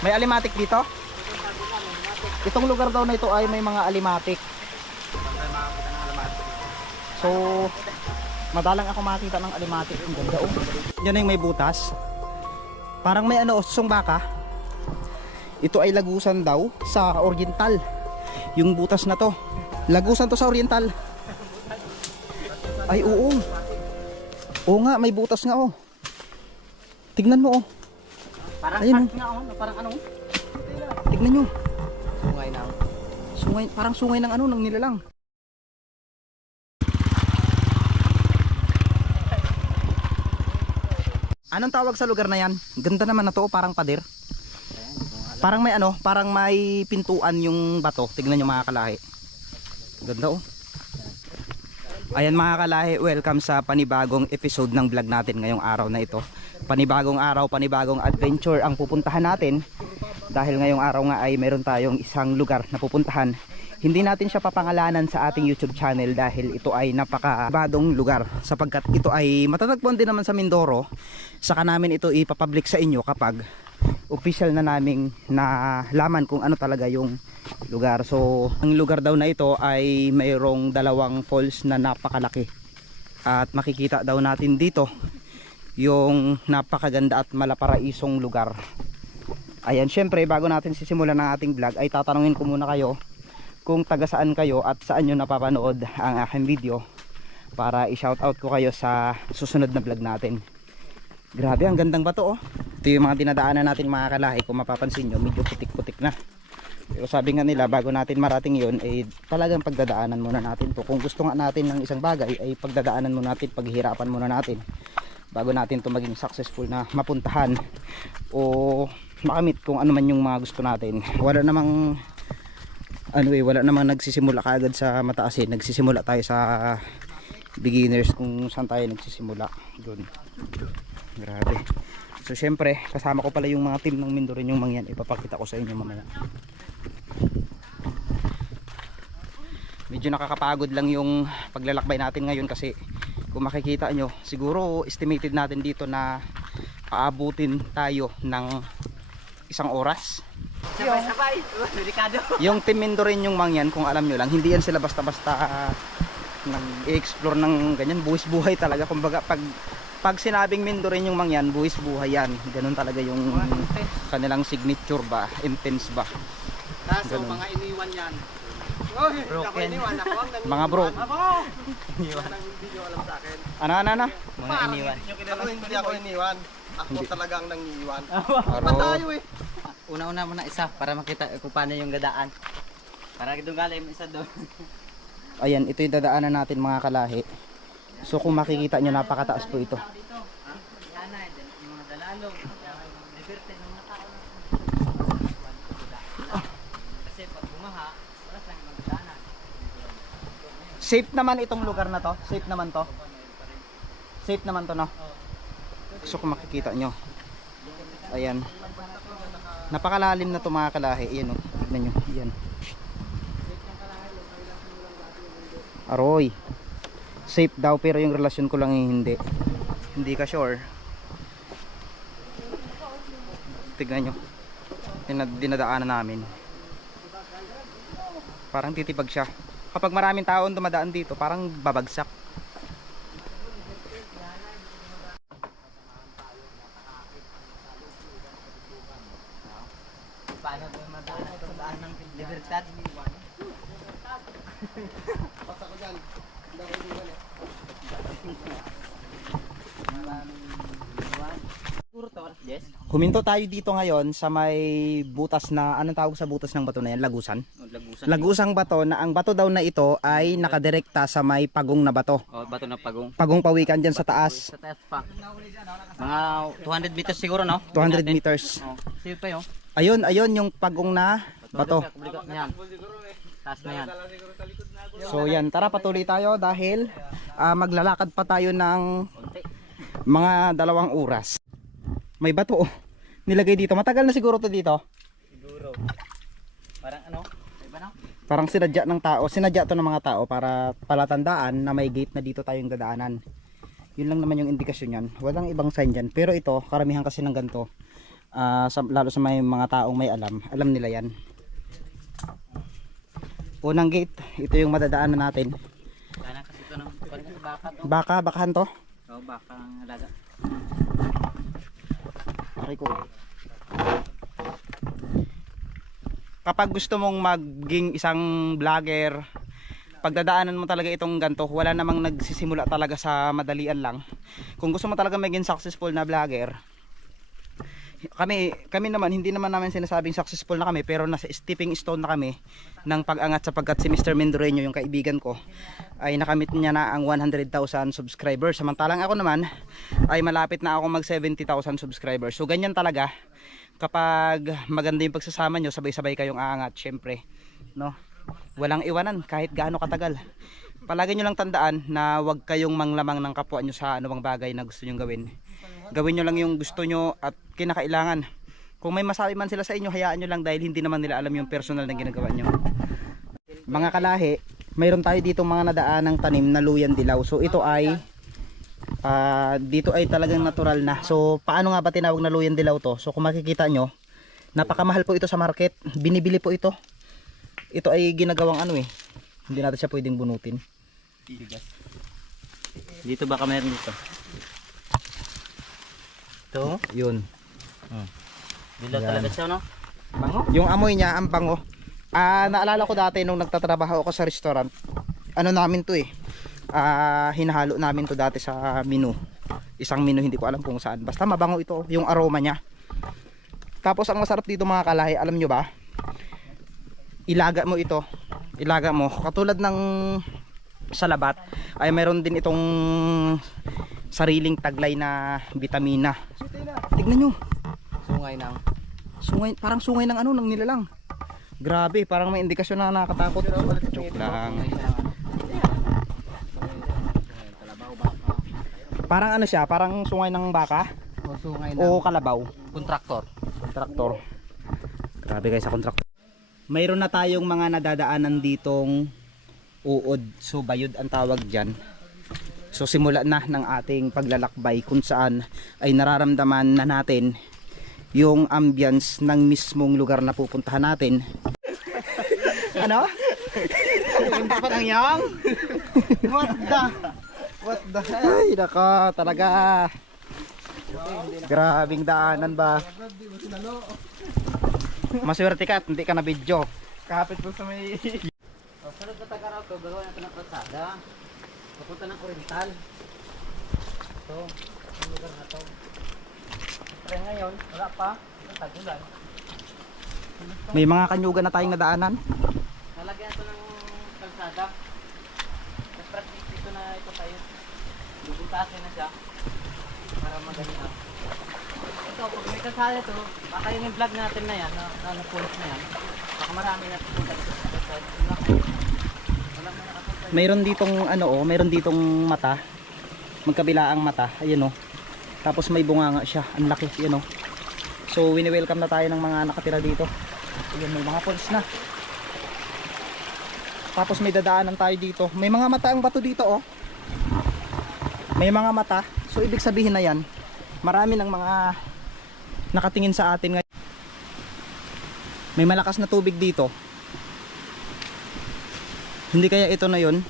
May alimatik dito? Itong lugar daw na ito ay may mga alimatik. So, madalang ako makita ng alimatik. Ang ganda oh. Yan ay may butas. Parang may ano, osong baka. Ito ay lagusan daw sa Oriental. Yung butas na to. Lagusan to sa Oriental. Ay oo. Oo nga, may butas nga oh. Tignan mo oh. Parang ayun, nga oh, parang ano? tignan nyo. Sungay na. Sungay, parang sungay ng ano, ng nilalang. Anong tawag sa lugar na yan? Ganda naman na to, parang pader. Parang may ano, parang may pintuan yung bato. Tignan nyo mga kalahi. Ganda oh. Ayan mga kalahi, welcome sa panibagong episode ng vlog natin ngayong araw na ito. Panibagong araw, panibagong adventure ang pupuntahan natin. Dahil ngayong araw nga ay meron tayong isang lugar na pupuntahan. Hindi natin siya papangalanan sa ating YouTube channel dahil ito ay napakabadong lugar. Sapagkat ito ay matatagpuan din naman sa Mindoro. Saka namin ito ipapublic sa inyo kapag official na naming nalaman kung ano talaga yung lugar. So ang lugar daw na ito ay mayroong dalawang falls na napakalaki. At makikita daw natin dito yung napakaganda at malaparaisong lugar. Ayan, syempre bago natin sisimulan ng ating vlog ay tatanungin ko muna kayo kung taga saan kayo at saan nyo napapanood ang aking video para i-shoutout ko kayo sa susunod na vlog natin. Grabe, ang gandang bato oh. Ito yung mga dinadaanan natin mga kalahi. Kung mapapansin nyo, medyo putik-putik na. Pero sabi nga nila, bago natin marating yun, eh talagang pagdadaanan muna natin to. Kung gusto nga natin ng isang bagay, ay pagdadaanan muna natin, paghihirapan muna natin bago natin to maging successful na mapuntahan o makamit kung ano man yung mga gusto natin. Wala namang wala namang nagsisimula kaagad sa mataas eh. Nagsisimula tayo sa beginners kung saan tayo nagsisimula doon. Grabe. So syempre kasama ko pala yung mga team ng Mindoro yung mga yan, ipapakita ko sa inyo mamaya. Medyo nakakapagod lang yung paglalakbay natin ngayon kasi kung makikita nyo, siguro estimated natin dito na aabutin tayo ng 1 oras. Sabay-sabay. Delikado. Yung team Mindoro yung mga yan, kung alam nyo lang, hindi yan sila basta-basta nag-explore ng ganyan, buwis buhay talaga. Kumbaga pag sinabing Mindoro yung mga yan, buwis buhay yan. Ganun talaga yung kanilang signature ba, intense ba. Kaso Ganun. mga iniwan yan. Broken. Ako ang Mga bro. iniwan ang hindi nyo alam sa akin. Ano? Mga iniwan. Ako hindi ako iniwan. Ako talagang nangiiwan. Aro. eh. Una-una muna isa para makita kung paano yung gadaan. Para doon galing isa doon. Ayan, ito yung dadaanan natin mga kalahi. So kung makikita nyo, napakataas po ito. Yan na, yung mga dalalong. Liberte ng mga tao. Kasi pag bumaha, wala tayong magdaanan. Safe naman itong lugar na to. Safe naman to. Safe naman to no. So kung makikita nyo, ayan, napakalalim na to mga kalahi. Ayan o, tignan nyo, ayan. Aroy, safe daw pero yung relasyon ko lang hindi ka sure. Tignan nyo, dinadaanan namin, parang titibag siya. Kapag maraming taon dumadaan dito, parang babagsak. Paano ba madaanan sa daan ng Libertad? Pasa ko dyan. Hindi ako iniwan eh. Yes. Huminto tayo dito ngayon sa may butas na, anong tawag sa butas ng bato na yan? Lagusan? Lagusang bato na ang bato daw na ito ay nakadirekta sa may pagong na bato. Oh, bato ng pagong. Pagong pawikan dyan sa taas. Sa taas pa. Mga 200 meters siguro, no? 200 meters. Oh, sige pa yun. Ayun yung pagong na bato. Yan. Taas na yan. So yan, tara patuloy tayo dahil maglalakad pa tayo ng mga 2 oras. May bato oh, nilagay dito. Matagal na siguro to dito. Siguro. Parang ano? Iba na? Parang sinadya ng tao. Sinadya to ng mga tao para palatandaan na may gate na dito tayong dadaanan. Yun lang naman yung indikasyon yan. Walang ibang sign dyan. Pero ito, karamihan kasi ng ganito Lalo sa may mga taong may alam nila yan. Unang gate, ito yung madadaanan natin. Sana kasi ito ng baka to. Bakahan to. Oo, baka ang alaga. Okay ko. Kapag gusto mong maging isang vlogger, pagdadaanan mo talaga itong ganto, wala namang nagsisimula talaga sa madalian lang. Kung gusto mo talaga maging successful na vlogger, kami naman, hindi naman namin sinasabing successful na kami, pero nasa stepping stone na kami ng pag-angat, sapagkat si Mr. Mendoreño, yung kaibigan ko, ay nakamit niya na ang 100,000 subscribers. Samantalang ako naman ay malapit na ako mag 70,000 subscribers. So ganyan talaga, kapag maganda yung pagsasama nyo, sabay-sabay kayong aangat, syempre, no? Walang iwanan kahit gaano katagal. Palagi nyo lang tandaan na huwag kayong manglamang ng kapwa nyo sa anumang bagay na gusto nyo gawin. Gawin nyo lang yung gusto nyo at kinakailangan. Kung may masabi man sila sa inyo, hayaan nyo lang, dahil hindi naman nila alam yung personal na ginagawa nyo. Mga kalahi, mayroon tayo dito mga nadaanang tanim na luyan dilaw. So ito ay dito ay talagang natural na. So paano nga ba tinawag na luyan dilaw to? So kung makikita nyo, napakamahal po ito sa market. Binibili po ito. Ito ay ginagawang ano eh. Hindi natin siya pwedeng bunutin. Dito baka meron dito. Ito? Yun. Dilaw Yan. talaga siya, no? Bango? Yung amoy niya, ang bango. Naalala ko dati nung nagtatrabaho ako sa restaurant. Ano namin to eh. Hinahalo namin to dati sa menu. Isang menu, hindi ko alam kung saan. Basta mabango ito, yung aroma niya. Tapos ang masarap dito mga kalahi, alam nyo ba? Ilaga mo ito. Ilaga mo. Katulad ng salabat, ay mayroon din itong sariling taglay na vitamina. Tignan nyo. Sungay, parang sungay ng ano, ng nilalang. Grabe, parang may indikasyon na nakakatakot. Joke lang. Parang ano siya, parang sungay ng baka O sungay o kalabaw. kontraktor. Kontraktor. Grabe guys, sa kontraktor. Mayroon na tayong mga nadadaanan ditong uod. So bayod ang tawag dyan. So simula na ng ating paglalakbay kung saan ay nararamdaman na natin yung ambience ng mismong lugar na pupuntahan natin. Ano? Punta pa ng yang? What the? Ay, naka, talaga. Grabing daanan ba? Maswerte ka at hindi ka na video. Kapit po sa may... Sunod na taga-araw to, gagawa natin ng kalsada. Papunta ng Oriental. Ito, ang lugar na to. Pero ngayon, wala pa. Ito, tagulan. May mga kanyugan na tayong nadaanan. Nalagyan ito ng kalsada. Nag-practice dito na ito tayo. Bubutasin na siya. Para magaling na. Ito, pag may kalsada ito, baka yung vlog natin na yan, na post na yan. Baka marami na pupunta dito sa kalsada. Walang na nakapunta. Mayroon ditong ano oh, mayroon ditong mata. Magkabilaang mata, ayun oh. Tapos may bunganga siya, ang laki, yun oh. So wini-welcome na tayo ng mga nakatira dito. Ayun, may mga falls na. Tapos may dadaanan tayo dito. May mga mata ang bato dito oh. May mga mata. So ibig sabihin na yan, marami ng mga nakatingin sa atin ngayon. May malakas na tubig dito. Hindi kaya ito na yun?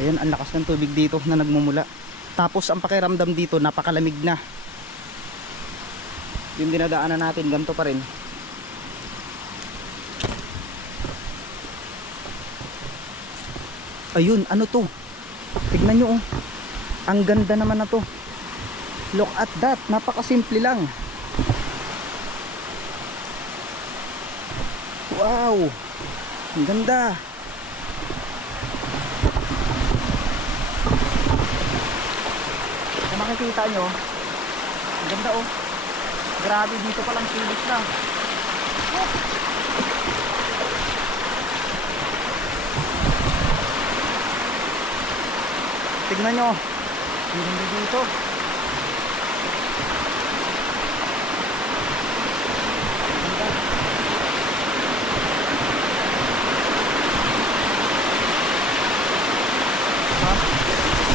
Ayan, ang lakas ng tubig dito na nagmumula. Tapos ang pakiramdam dito, napakalamig na. Yung dinadaanan natin, ganito pa rin. Ayun, ano to? Tignan nyo oh. Ang ganda naman na to. Look at that, napakasimple lang. Wow, ang ganda. Kung makikita nyo, ang ganda oh. Grabe, dito palang silis na. Tignan nyo, ang ganda dito.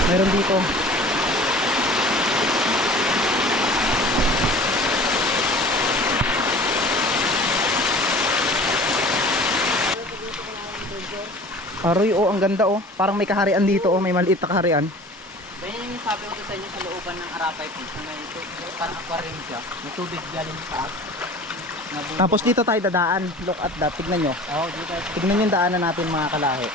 Meron dito. Aroy, oh, ang ganda oh. Parang may kaharian dito oh, may maliit na kaharian. Ganyan yung sabi ko sa inyo sa looban ng Arapay Fish na may ito, parang aquarium siya. May tubig galing sa taas. Tapos dito tayo dadaan. Look at that. Tignan nyo. Oo, dito tayo. Tignan yung daanan natin mga kalahi.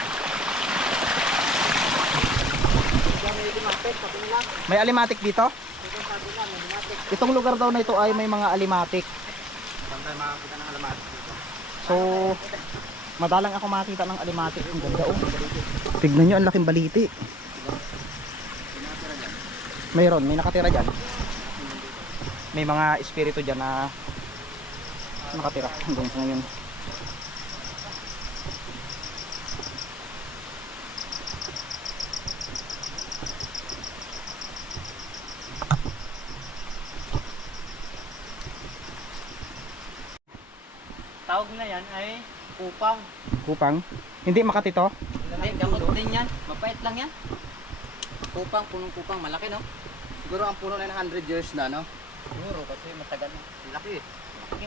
May limatik, sabi nila. May alimatik dito? Ito sabi nila, may limatik. Itong lugar daw na ito ay may mga alimatik. Saan tayo makakita ng alimatik dito? So, madalang ako makakita ng alimatik. Ang ganda oh. Tignan nyo, ang laking baliti. Mayroon, may nakatira dyan. May mga espiritu dyan na nakatira hanggang sa ngayon. Tawag na yan ay kupang. Kupang. Hindi Makati to? Hindi, gamot din yan. Mapait lang yan. Kupang, punong kupang. Malaki no? Siguro ang puno na 100 years na, no? Siguro kasi matagal na. Laki eh. Laki.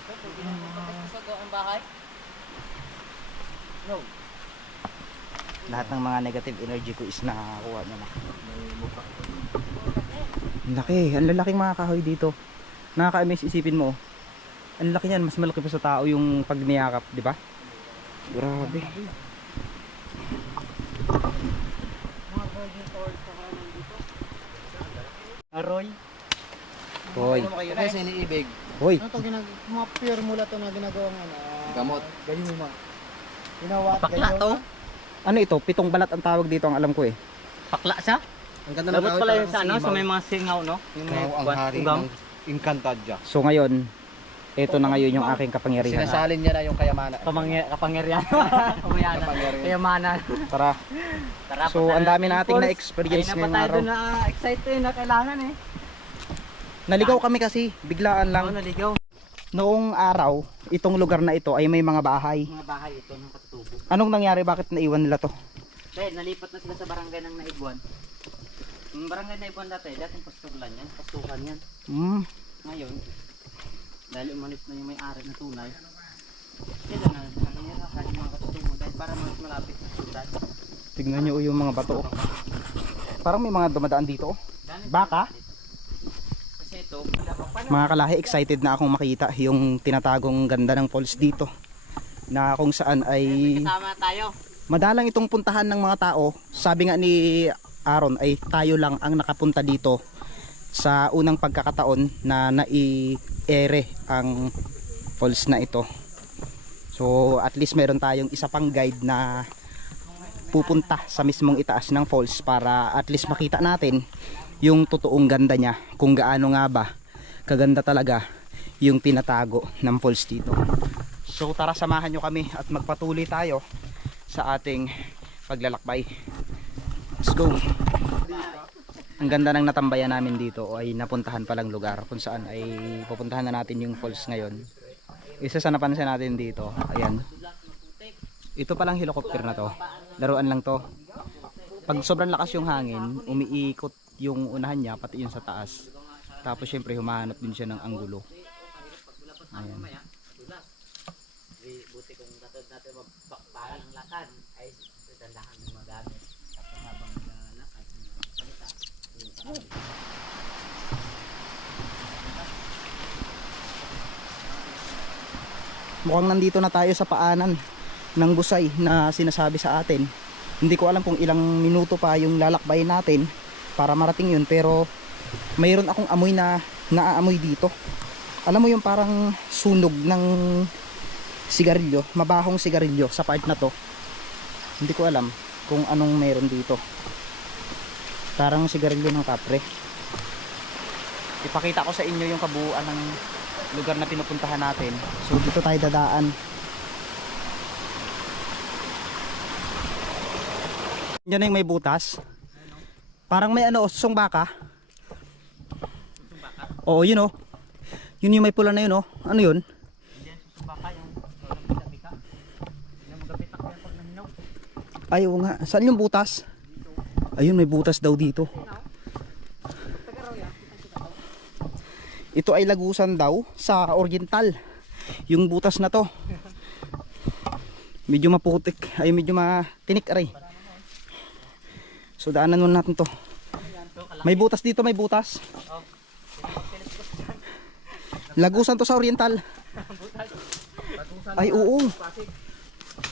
Ito ang bahay? No. Lahat ng mga negative energy ko is nakakuha niya na. Ang laki, ang lalaking mga kahoy dito. Nakaka-amaze isipin mo. Ang laki niyan, mas malaki pa sa tao yung pag niyakap, di ba? Grabe. Mga virgin forest sa kanan dito. Aroy. Hoy. Kasi iniibig. Hoy. Ano to mga pure mula to na ginagawang ano? Gamot. Gayuma. Ginawa Pakla to? Ano ito? Pitong balat ang tawag dito ang alam ko eh. Pakla siya? Ang ganda ng Dapat kahoy, pala parang yung sa ano, simaw. sa may mga singaw no? Yung may Ikaw ang hari ugam. ng Encantadia. So ngayon, ito na ngayon yung aking kapangyarihan. Sinasalin niya na yung kayamanan. Kapangyarihan. Kapangyarihan. Kapangyarihan. Kayamanan. Tara. Tara, So ang dami nating na-experience ngayong ngayong araw. Ayun na tayo na excited na kailangan eh. Naligaw kami kasi, biglaan lang. Oo, naligaw. Noong araw, itong lugar na ito ay may mga bahay. Mga bahay ito ng katutubo. Anong nangyari? Bakit naiwan nila to? Dahil nalipat na sila sa barangay ng Naiguan. Yung barangay Naiguan dati, dating pastulan yan, pastukan yan. Hmm. Ngayon, dahil umalis na yung may-ari na tunay, sila na nangyarakan yung mga katutubo dahil para mas malapit sa syudad. Tignan nyo yung mga bato. Parang may mga dumadaan dito. Dami Baka? kasi ito, Mga kalahi, excited na akong makita yung tinatagong ganda ng falls dito. Na kung saan ay kasama tayo. madalang itong puntahan ng mga tao. Sabi nga ni Aaron ay tayo lang ang nakapunta dito sa unang pagkakataon na nai-ere ang falls na ito. So at least meron tayong isa pang guide na pupunta sa mismong itaas ng falls para at least makita natin yung totoong ganda niya, kung gaano nga ba kaganda talaga yung tinatago ng falls dito. So tara, samahan nyo kami at magpatuloy tayo sa ating paglalakbay. Let's go. Ang ganda ng natambayan namin dito ay napuntahan palang lugar kung saan ay pupuntahan na natin yung falls ngayon. Isa sa napansin natin dito, ayan, ito palang helicopter na to, laruan lang to. Pag sobrang lakas yung hangin, umiikot yung unahan niya pati yung sa taas, tapos syempre humahanap din siya ng anggulo. Ayan. Buti kung katod natin magpakpalan ng lakad ay dandahan ng magamit. Tapos habang lakad, salita. Mukhang nandito na tayo sa paanan ng Busay na sinasabi sa atin. Hindi ko alam kung ilang minuto pa yung lalakbayin natin para marating yun, pero mayroon akong amoy na naaamoy dito. Alam mo yung parang sunog ng sigarilyo, mabahong sigarilyo sa part na to. Hindi ko alam kung anong mayroon dito. Parang sigarilyo ng kapre. Ipakita ko sa inyo yung kabuuan ng lugar na pinupuntahan natin. So dito tayo dadaan. Yan na yung may butas. Parang may ano, susong baka. Oo, yun oh. Yun yung may pula na yun oh. Ano yun? Diyan susubaka yung bika-bika. Yung magapitak yan pag naminaw. Ay, oo nga. Saan yung butas? Ayun, may butas daw dito. Ito ay lagusan daw sa Oriental. Yung butas na to. Medyo maputik. Ay medyo matinik aray. So daanan muna natin to. May butas dito, may butas. Lagusan to sa Oriental. Ay oo.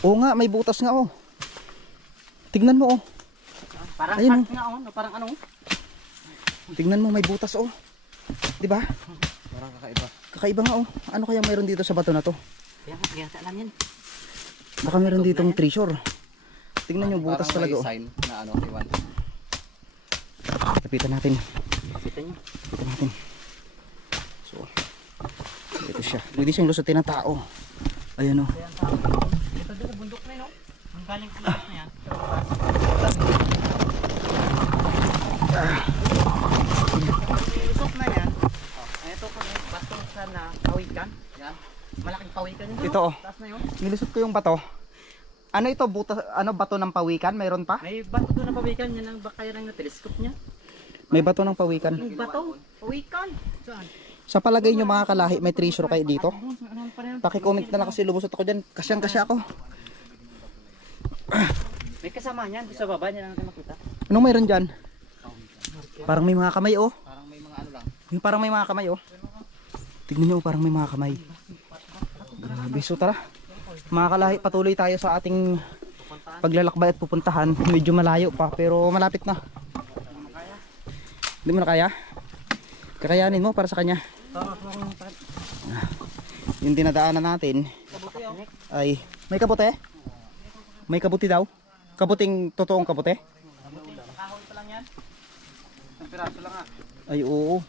Oo nga, may butas nga oh. Tignan mo oh. Parang Ayun, heart nga oh, no? Parang ano? Tignan mo, may butas oh. 'Di ba? Parang kakaiba. Kakaiba nga oh. Ano kaya mayroon dito sa bato na to? Kaya alam yan. Baka meron ditong treasure. Tingnan nyo, butas Parang talaga may oh. sign na ano, iwan. Lapitan natin. Kita nyo. Lapitan natin. So, ito siya. Pwede siyang lusutin ng tao. Ayan oh. Ito doon sa bundok na yun, no? Ang galing kulitas na yan. Usok na yan. Ito ko na bato sa na pawikan. Yan. Malaking pawikan yun. Ito oh. Taas na yun. Nilusot ko yung bato. Ano ito? Butas, ano, bato ng pawikan? Mayroon pa? May bato doon na pawikan. Yan ang baka yan ang telescope niya. May bato ng pawikan. Yung bato. Pawikan. Saan? Sa palagay nyo mga kalahi, may treasure kayo dito? Ano pa rin? Paki-comment na lang kasi lumusot ako dyan. Kasyang-kasya ako. May kasama niyan. Sa baba niya lang natin makita. Anong mayroon dyan? Parang may mga kamay oh. Parang may mga ano lang. Yung parang may mga kamay oh. Tignan nyo, parang may mga kamay. Grabe. So tara. Mga kalahi, patuloy tayo sa ating paglalakbay at pupuntahan. Medyo malayo pa pero malapit na. Hindi mo na kaya? Kakayanin mo para sa kanya. Yung dinadaanan natin ay may kabote? May kabuti daw? Kabuting totoong kabote? Kahoy pa lang yan. Ang piraso lang ah. Ay oo.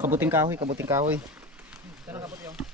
Kabuting kahoy, kabuting kahoy. Pero kaputi yung.